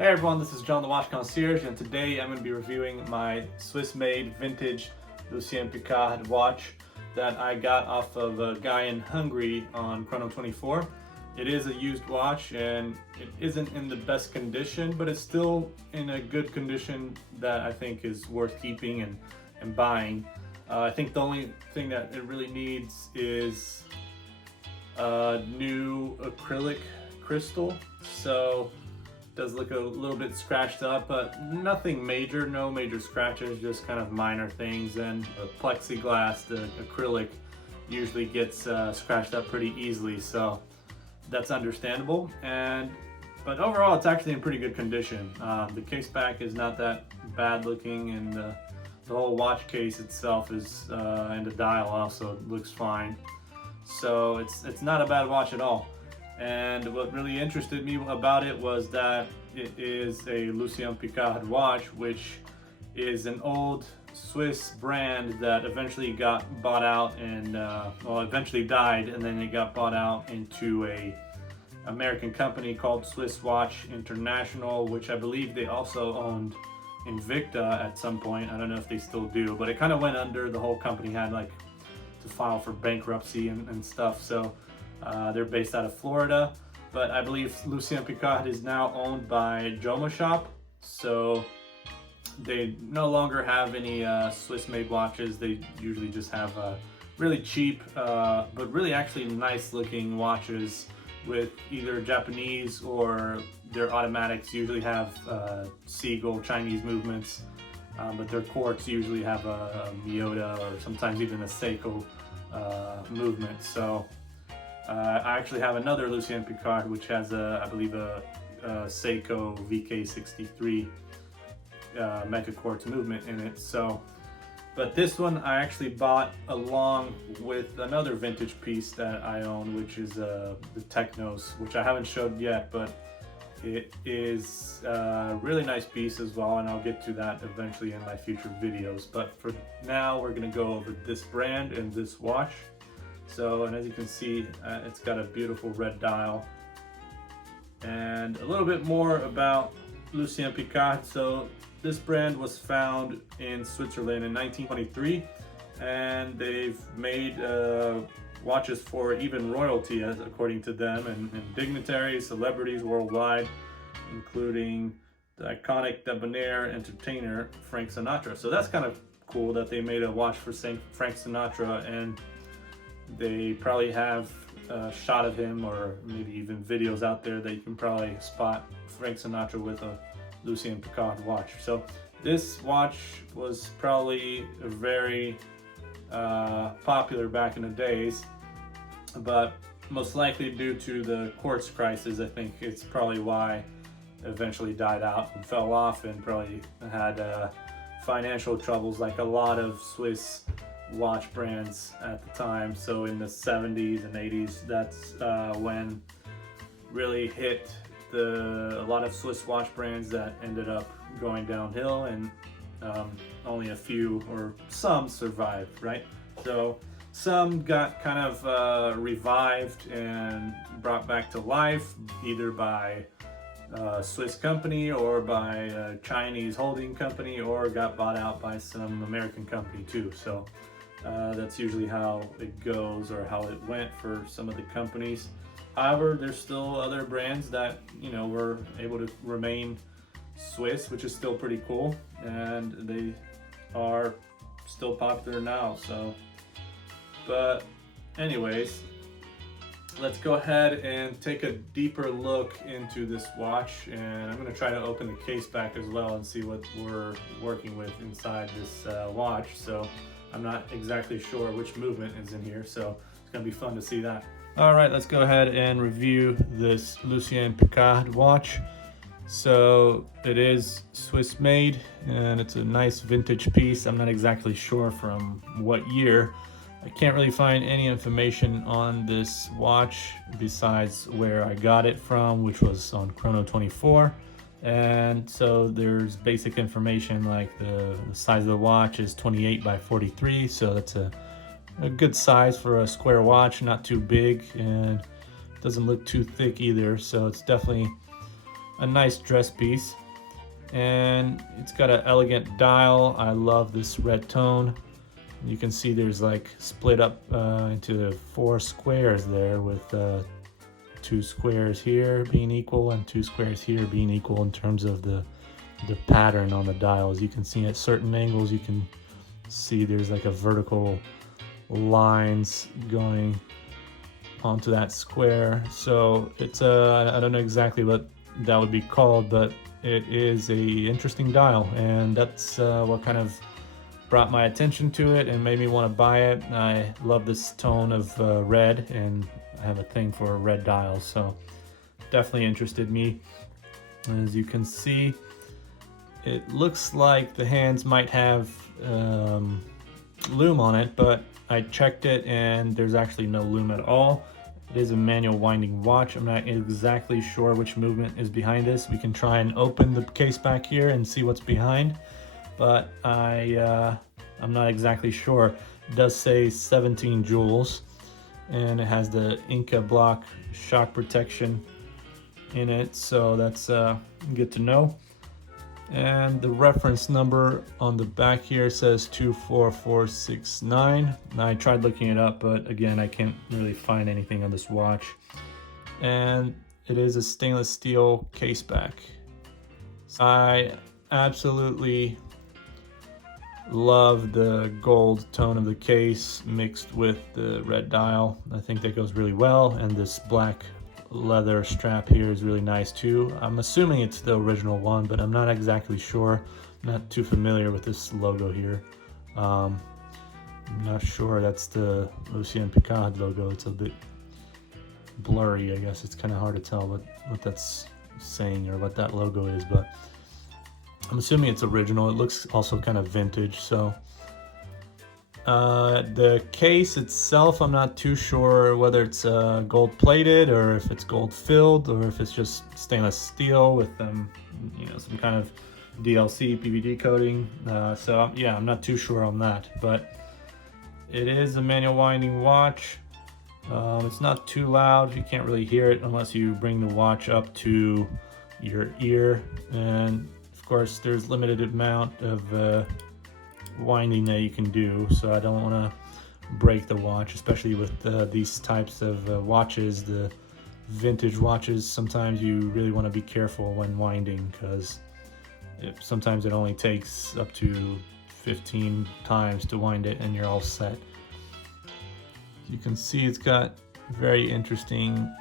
Hey everyone, this is John the Watch Concierge, and today I'm going to be reviewing my Swiss-made vintage Lucien Piccard watch that I got off of a guy in Hungary on Chrono24. It is a used watch and it isn't in the best condition, but it's still in a good condition that I think is worth keeping and buying. I think the only thing that it really needs is a new acrylic crystal. So does look a little bit scratched up, but nothing major, no major scratches, just kind of minor things. And the plexiglass, the acrylic, usually gets scratched up pretty easily, so that's understandable. But overall, it's actually in pretty good condition. The case back is not that bad looking, and the whole watch case itself is, and the dial also looks fine. So it's not a bad watch at all. And what really interested me about it was that it is a Lucien Piccard watch, which is an old Swiss brand that eventually got bought out and, eventually died, and then it got bought out into a American company called Swiss Watch International, which I believe they also owned Invicta at some point. I don't know if they still do, but it kind of went under. The whole company had like to file for bankruptcy and stuff. So they're based out of Florida, but I believe Lucien Piccard is now owned by Joma Shop, so they no longer have any Swiss-made watches. They usually just have really cheap, but really actually nice-looking watches with either Japanese or their automatics usually have Seagull Chinese movements, but their quartz usually have a Miyota or sometimes even a Seiko movement. So I actually have another Lucien Piccard which has I believe a Seiko VK63 Mecha Quartz movement in it. So, but this one I actually bought along with another vintage piece that I own, which is the Technos, which I haven't showed yet, but it is a really nice piece as well, and I'll get to that eventually in my future videos. But for now, we're going to go over this brand and this watch. So, and as you can see, it's got a beautiful red dial. And a little bit more about Lucien Piccard. So this brand was found in Switzerland in 1923, and they've made watches for even royalty, according to them, and dignitaries, celebrities worldwide, including the iconic debonair entertainer Frank Sinatra. So that's kind of cool that they made a watch for Frank Sinatra, and they probably have a shot of him, or maybe even videos out there that you can probably spot Frank Sinatra with a Lucien Piccard watch. So this watch was probably very popular back in the days, but most likely due to the quartz crisis, I think it's probably why it eventually died out and fell off, and probably had financial troubles like a lot of Swiss watch brands at the time. So in the 70s and 80s, that's when really hit a lot of Swiss watch brands that ended up going downhill, and only a few or some survived, right? So some got kind of revived and brought back to life, either by a Swiss company or by a Chinese holding company, or got bought out by some American company too. So that's usually how it goes, or how it went for some of the companies. However, there's still other brands that, you know, were able to remain Swiss, which is still pretty cool, and they are still popular now. So, but anyways, let's go ahead and take a deeper look into this watch, and I'm going to try to open the case back as well and see what we're working with inside this watch. So I'm not exactly sure which movement is in here, so it's going to be fun to see that. All right, let's go ahead and review this Lucien Piccard watch. So it is Swiss made, and it's a nice vintage piece. I'm not exactly sure from what year. I can't really find any information on this watch besides where I got it from, which was on Chrono24. And so there's basic information like the size of the watch is 28 by 43, so that's a good size for a square watch, not too big, and doesn't look too thick either. So it's definitely a nice dress piece. And it's got an elegant dial. I love this red tone. You can see there's like split up into 4 squares there, with 2 squares here being equal and 2 squares here being equal in terms of the pattern on the dial. As you can see at certain angles, you can see there's like a vertical lines going onto that square. So it's I don't know exactly what that would be called, but it is a interesting dial, and that's what kind of brought my attention to it and made me want to buy it. I love this tone of red, and I have a thing for red dials, so definitely interested me. As you can see, it looks like the hands might have loom on it, but I checked it and there's actually no loom at all. It is a manual winding watch. I'm not exactly sure which movement is behind this. We can try and open the case back here and see what's behind, but I'm not exactly sure. It does say 17 joules, and it has the Inca block shock protection in it, so that's good to know. And the reference number on the back here says 24469. I tried looking it up, but again, I can't really find anything on this watch. And it is a stainless steel case back. I absolutely love the gold tone of the case mixed with the red dial. I think that goes really well, and this black leather strap here is really nice too. I'm assuming it's the original one, but I'm not exactly sure. I'm not too familiar with this logo here. I'm not sure that's the Lucien Piccard logo. It's a bit blurry, I guess. It's kind of hard to tell what that's saying or what that logo is, but I'm assuming it's original. It looks also kind of vintage, so the case itself, I'm not too sure whether it's gold plated or if it's gold filled or if it's just stainless steel with some kind of DLC PVD coating. So yeah, I'm not too sure on that, but it is a manual winding watch. It's not too loud. You can't really hear it unless you bring the watch up to your ear, and of course there's limited amount of winding that you can do, so I don't want to break the watch, especially with these types of watches, the vintage watches. Sometimes you really want to be careful when winding, because sometimes it only takes up to 15 times to wind it and you're all set. You can see it's got very interesting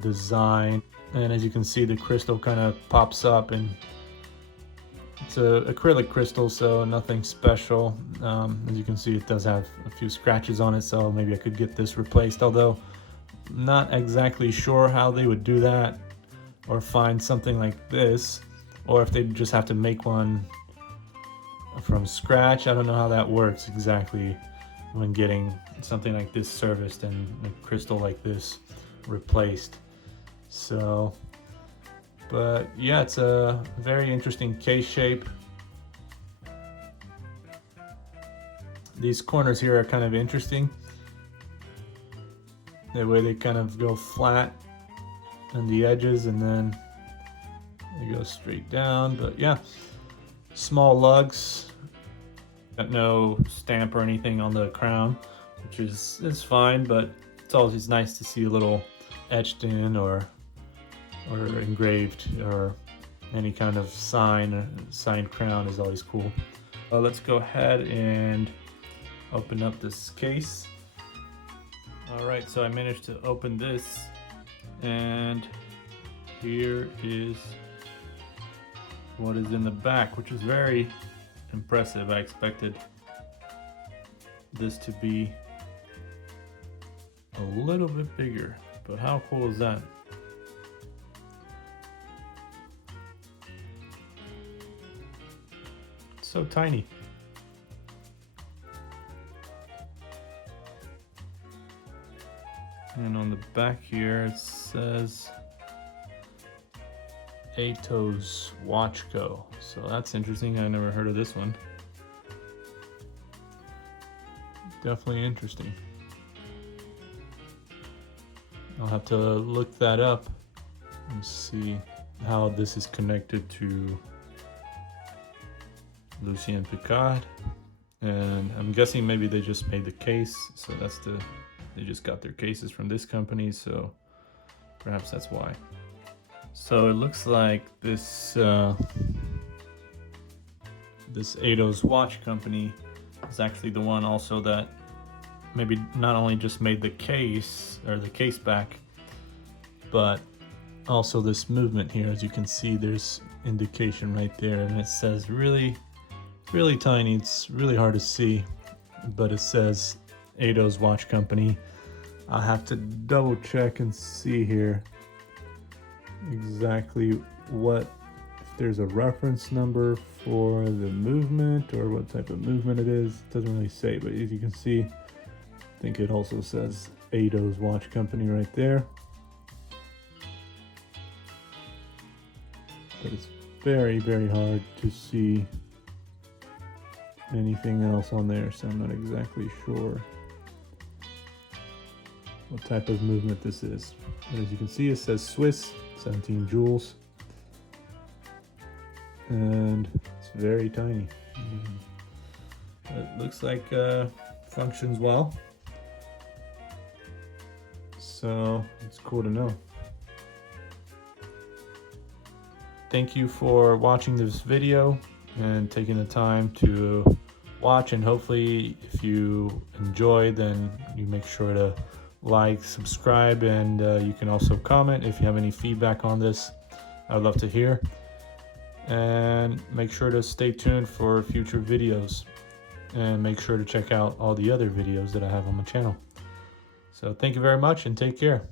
design, and as you can see, the crystal kind of pops up, and it's a acrylic crystal, so nothing special. As you can see, it does have a few scratches on it, so maybe I could get this replaced, although I'm not exactly sure how they would do that, or find something like this, or if they just have to make one from scratch. I don't know how that works exactly when getting something like this serviced and a crystal like this replaced. So, but yeah, it's a very interesting case shape. These corners here are kind of interesting. The way they kind of go flat on the edges and then they go straight down. But yeah, small lugs. Got no stamp or anything on the crown, which is fine, but it's always nice to see a little etched in or engraved, or any kind of signed crown is always cool. Let's go ahead and open up this case. All right, so I managed to open this, and here is what is in the back, which is very impressive. I expected this to be a little bit bigger, but how cool is that? It's so tiny. And on the back here it says Atos Watch Co. So that's interesting. I never heard of this one. Definitely interesting. I'll have to look that up and see how this is connected to Lucien Piccard. And I'm guessing maybe they just made the case, so they just got their cases from this company, so perhaps that's why. So it looks like this Eidos watch company is actually the one also that maybe not only just made the case or the case back, but also this movement here. As you can see, there's indication right there, and it says really tiny. It's really hard to see, but it says Eidos Watch Company. I'll have to double check and see here exactly if there's a reference number for the movement or what type of movement it is. It doesn't really say, but as you can see, I think it also says Eidos Watch Company right there. But it's very hard to see anything else on there, so I'm not exactly sure what type of movement this is. But as you can see, it says Swiss, 17 joules, and it's very tiny. It looks like functions well, so it's cool to know. Thank you for watching this video and taking the time to watch, and hopefully if you enjoy, then you make sure to like, subscribe, and you can also comment if you have any feedback on this. I'd love to hear, and make sure to stay tuned for future videos, and make sure to check out all the other videos that I have on my channel. So thank you very much and take care.